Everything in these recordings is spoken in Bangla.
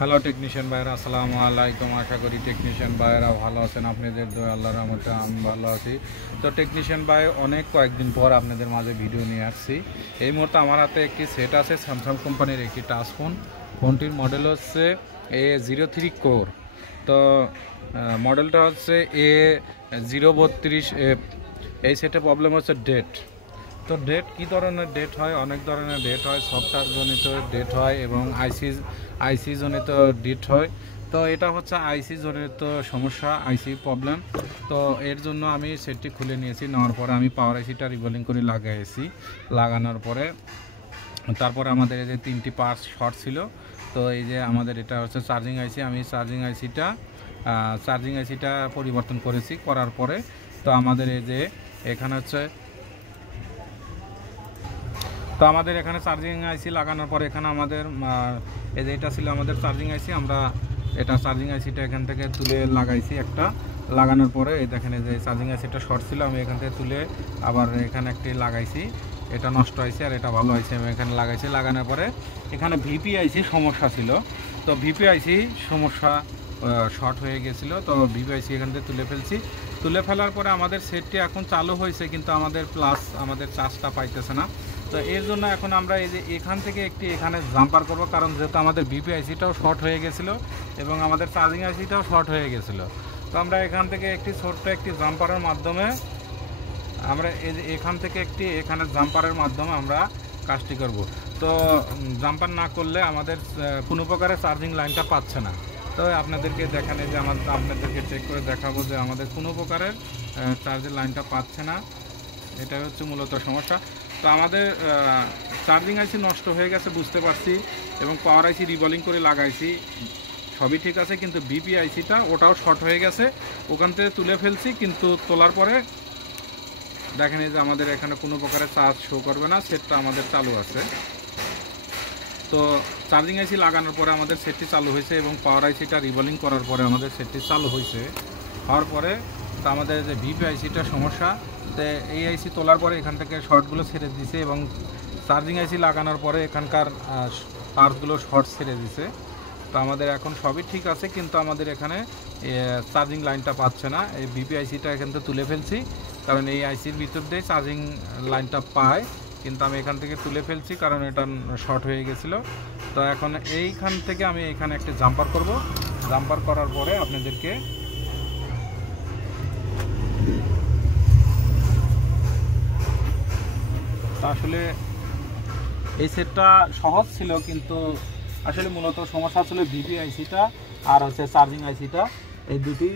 হ্যালো টেকনিশিয়ান ভাইরা, আসসালামু আলাইকুম। আশা করি টেকনিশিয়ান ভাইরা ভালো আছেন। আপনাদের দোয়া আল্লাহর রহমতে আমি ভালো আছি। তো টেকনিশিয়ান ভাই অনেক কয়েকদিন পর আপনাদের মাঝে ভিডিও নিয়ে আসছি। এই মুহূর্তে আমার হাতে একটি সেট আছে, স্যামসাং কোম্পানির একটি টাচ ফোন। ফোনটির মডেল হচ্ছে A03 কোর। তো মডেলটা হচ্ছে A032F। এই সেটে প্রবলেম হচ্ছে ডেট। তো ডেট কী ধরনের ডেট হয়? অনেক ধরনের ডেট হয়, সফটওয়্যার জনিত ডেট হয় এবং আইসি জনিত ডেট হয়। তো এটা হচ্ছে আইসি জনিত সমস্যা, আইসি প্রবলেম। তো এর জন্য আমি সেটটি খুলে নিয়েছি। নেওয়ার পরে আমি পাওয়ার আইসিটা রিবলিং করে লাগাইছি। লাগানোর পরে তারপরে আমাদের এই যে 3টি পার্টস শর্ট ছিল। তো এই যে আমাদের এটা হচ্ছে চার্জিং আইসি। আমি চার্জিং আইসিটা পরিবর্তন করেছি। করার পরে তো আমাদের এই যে এখানে হচ্ছে এখানে চার্জিং আইসি লাগানোর পরে এখানে আমাদের এই যে এটা ছিল আমাদের চার্জিং আইসি। আমরা এটা চার্জিং আইসিটা এখান থেকে তুলে লাগাইছি একটা। লাগানোর পরে এই দেখেন এই যে চার্জিং আইসিটা শর্ট ছিল, আমি এখান থেকে তুলে আবার এখানে একটি লাগাইছি। এটা নষ্ট হয়েছে আর এটা ভালো হয়েছে, আমি এখানে লাগাইছি। লাগানোর পরে এখানে ভিপিআইসি সমস্যা ছিল। তো ভিপিআইসি সমস্যা শর্ট হয়ে গেছিলো। তো ভিপিআইসি এখান থেকে তুলে ফেলছি। তুলে ফেলার পরে আমাদের সেটটি এখন চালু হয়েছে, কিন্তু আমাদের চার্জটা পাইতেছে না। তো এর জন্য এখন আমরা এই যে এখান থেকে এখানে জাম্পার করব, কারণ যেহেতু আমাদের ভিপিআইসিটাও শর্ট হয়ে গেছিলো এবং আমাদের চার্জিং আইসিটাও শর্ট হয়ে গেছিলো। তো আমরা এখান থেকে ছোট্ট একটি জাম্পারের মাধ্যমে এখানে জাম্পারের মাধ্যমে আমরা কাজটি করব। তো জাম্পার না করলে আমাদের কোনো প্রকারের চার্জিং লাইনটা পাচ্ছে না। তো আপনাদেরকে আপনাদেরকে চেক করে দেখাবো যে আমাদের কোনো প্রকারের চার্জের লাইনটা পাচ্ছে না। এটাই হচ্ছে মূলত সমস্যা। তো আমাদের চার্জিং আইসি নষ্ট হয়ে গেছে বুঝতে পারছি, এবং পাওয়ার আইসি রিবলিং করে লাগাইছি, সবই ঠিক আছে, কিন্তু ভিপিআইসিটা ওটাও শর্ট হয়ে গেছে। ওখান থেকে তুলে ফেলছি, কিন্তু তোলার পরে দেখেন এই যে আমাদের এখানে কোনো প্রকারের চার্জ শো করবে না, সেটটা আমাদের চালু আছে। তো চার্জিং আইসি লাগানোর পরে আমাদের সেটটি চালু হয়েছে এবং পাওয়ার আইসিটা রিবলিং করার পরে আমাদের সেটটি চালু হয়েছে। হওয়ার পরে তো আমাদের যে ভিপিআইসিটা সমস্যা, তো এই আইসি তোলার পরে এখান থেকে শর্টগুলো ছেড়ে দিছে এবং চার্জিং আইসি লাগানোর পরে এখানকার পার্টসগুলো শর্ট ছেড়ে দিছে। তো আমাদের এখন সবই ঠিক আছে, কিন্তু আমাদের এখানে চার্জিং লাইনটা পাচ্ছে না। এই ভিপিআইসিটা এখান থেকে তুলে ফেলছি, কারণ এই আইসির ভিতর দিয়ে চার্জিং লাইনটা পায়, কিন্তু আমি এখান থেকে তুলে ফেলছি কারণ এটা শর্ট হয়ে গেছিলো। তো এখন এইখান থেকে আমি এখানে একটা জাম্পার করব। জাম্পার করার পরে আপনাদেরকে আসলে এই সেটটা সহজ ছিল, কিন্তু আসলে মূলত সমস্যা ছিল ভিপিআইসিটা আর হচ্ছে চার্জিং আইসিটা, এই দুটি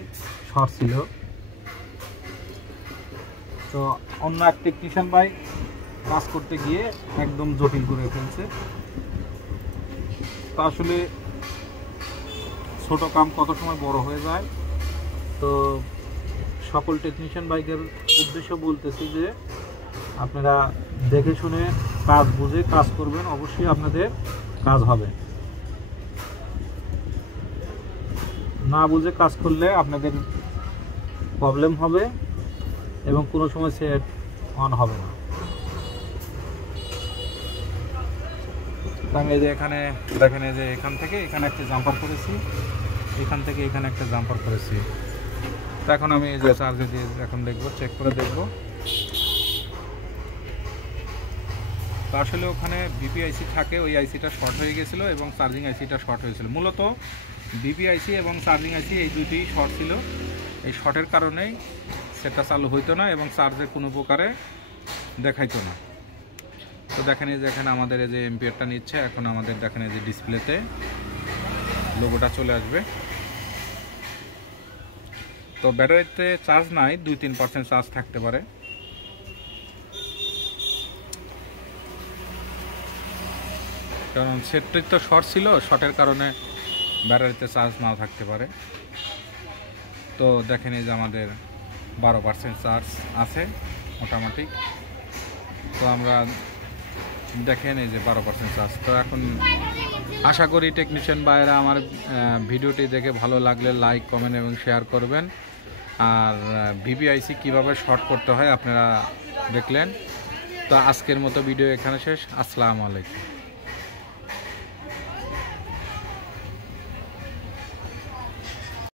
শর্ট ছিল। তো অন্য এক টেকনিশিয়ান ভাই কাজ করতে গিয়ে একদম জটিল করে ফেলছে। তো আসলে ছোট কাম কত সময় বড় হয়ে যায়। তো সকল টেকনিশিয়ান ভাইদের উদ্দেশ্য বলতেছি যে আপনারা দেখে শুনে কাজ বুঝে কাজ করবেন, অবশ্যই আপনাদের কাজ হবে। না বুঝে কাজ করলে আপনাদের প্রবলেম হবে এবং কোনো সময় সেট অন হবে না। আমি এই যে এখানে দেখেন, এই যে এখান থেকে এখানে একটা জাম্পার করেছি, এখান থেকে এখানে একটা জাম্পার করেছি। তো এখন আমি এই যে চার্জে দিয়ে এখন দেখবো, চেক করে দেখবো। তো আসলে ওখানে ভিপিআইসি থাকে, ওই আইসিটা শর্ট হয়ে গেছিলো এবং চার্জিং আইসিটা শর্ট হয়েছিল। মূলত ভিপিআইসি এবং চার্জিং আইসি এই দুটি শর্ট ছিল। এই শর্টের কারণেই সেটা চালু হইতো না এবং চার্জে কোনো প্রকারে দেখাইতো না। তো দেখেন এই যে এখানে আমাদের এই যে এম্পিয়ারটা নিচ্ছে, এখন আমাদের দেখেন এই যে ডিসপ্লেতে লোগোটা চলে আসবে। তো ব্যাটারিতে চার্জ নাই, 2-3% চার্জ থাকতে পারে। কারণ সেটটি তো শর্ট ছিল, শর্টের কারণে ব্যাটারিতে চার্জ নাও থাকতে পারে। তো দেখেন এই যে আমাদের 12% চার্জ আছে মোটামুটি। তো আমরা দেখেন এই যে 12% চার্জ। তো এখন আশা করি টেকনিশিয়ান ভাইয়েরা আমার ভিডিওটি দেখে ভালো লাগলে লাইক, কমেন্ট এবং শেয়ার করবেন। আর ভিপিআইসি কীভাবে শর্ট করতে হয় আপনারা দেখলেন। তো আজকের মতো ভিডিও এখানে শেষ। আসসালামু আলাইকুম।